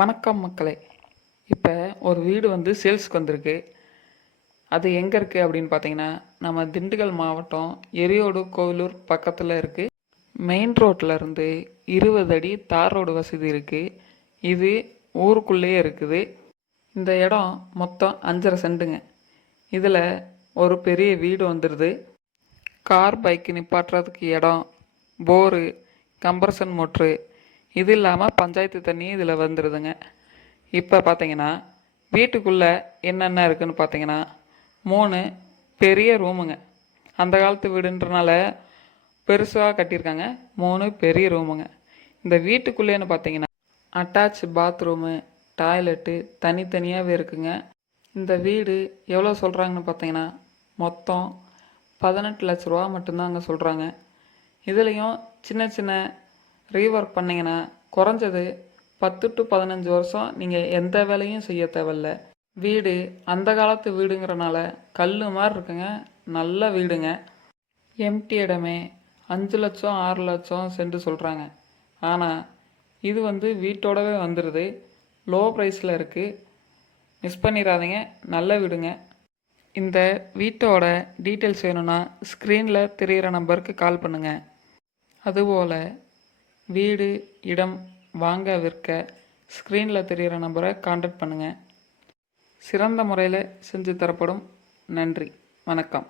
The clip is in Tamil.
வணக்கம் மக்களே. இப்போ ஒரு வீடு சேல்ஸ்க்கு வந்திருக்கு. அது எங்கே இருக்குது அப்படின்னு பார்த்தீங்கன்னா, நம்ம திண்டுக்கல் மாவட்டம் எரியோடு கோவிலூர் பக்கத்தில் இருக்குது. மெயின் ரோட்டில் இருந்து 20 அடி தார் ரோடு வசதி இருக்குது. இது ஊருக்குள்ளேயே இருக்குது. இந்த இடம் மொத்தம் 5.5 சென்ட்டுங்க. இதில் ஒரு பெரிய வீடு வந்துடுது. கார் பைக்கு நிப்பாட்டுறதுக்கு இடம், போரு, கம்ப்ரஷன் மோட்ரு, இது இல்லாமல் பஞ்சாயத்து தண்ணி இதில் வந்துடுதுங்க. இப்போ பார்த்தீங்கன்னா வீட்டுக்குள்ளே என்னென்ன இருக்குதுன்னு பார்த்தீங்கன்னா 3 பெரிய ரூமுங்க. அந்த காலத்து வீடுன்றனால பெருசாக கட்டியிருக்காங்க. 3 பெரிய ரூமுங்க. இந்த வீட்டுக்குள்ளேன்னு பார்த்தீங்கன்னா அட்டாச் பாத்ரூமு, டாய்லெட்டு தனித்தனியாகவே இருக்குங்க. இந்த வீடு எவ்வளோ சொல்கிறாங்கன்னு பார்த்தீங்கன்னா மொத்தம் 18 லட்ச ரூபா மட்டும்தான் அங்கே சொல்கிறாங்க. இதுலேயும் சின்ன சின்ன ரீஒர்க் பண்ணிங்கன்னா குறைஞ்சது 10 to 15 வருஷம் நீங்கள் எந்த வேலையும் செய்ய தேவையில்ல. வீடு அந்த காலத்து வீடுங்கிறனால கல் மாதிரி இருக்குங்க. நல்ல வீடுங்க. எம்டி இடமே 5 லட்சம் 6 லட்சம் சென்று சொல்கிறாங்க. ஆனால் இது வீட்டோடவே வந்துடுது. லோ ப்ரைஸில் இருக்குது. மிஸ் பண்ணிடாதீங்க. நல்ல வீடுங்க. இந்த வீட்டோட டீட்டெயில்ஸ் வேணும்னா ஸ்க்ரீனில் தெரிகிற நம்பருக்கு கால் பண்ணுங்கள். அதுபோல் வீடு, இடம் வாங்க விற்க ஸ்க்ரீனில் தெரிகிற நம்பரை கான்டாக்ட் பண்ணுங்கள். சிறந்த முறையில் செஞ்சு தரப்படும். நன்றி, வணக்கம்.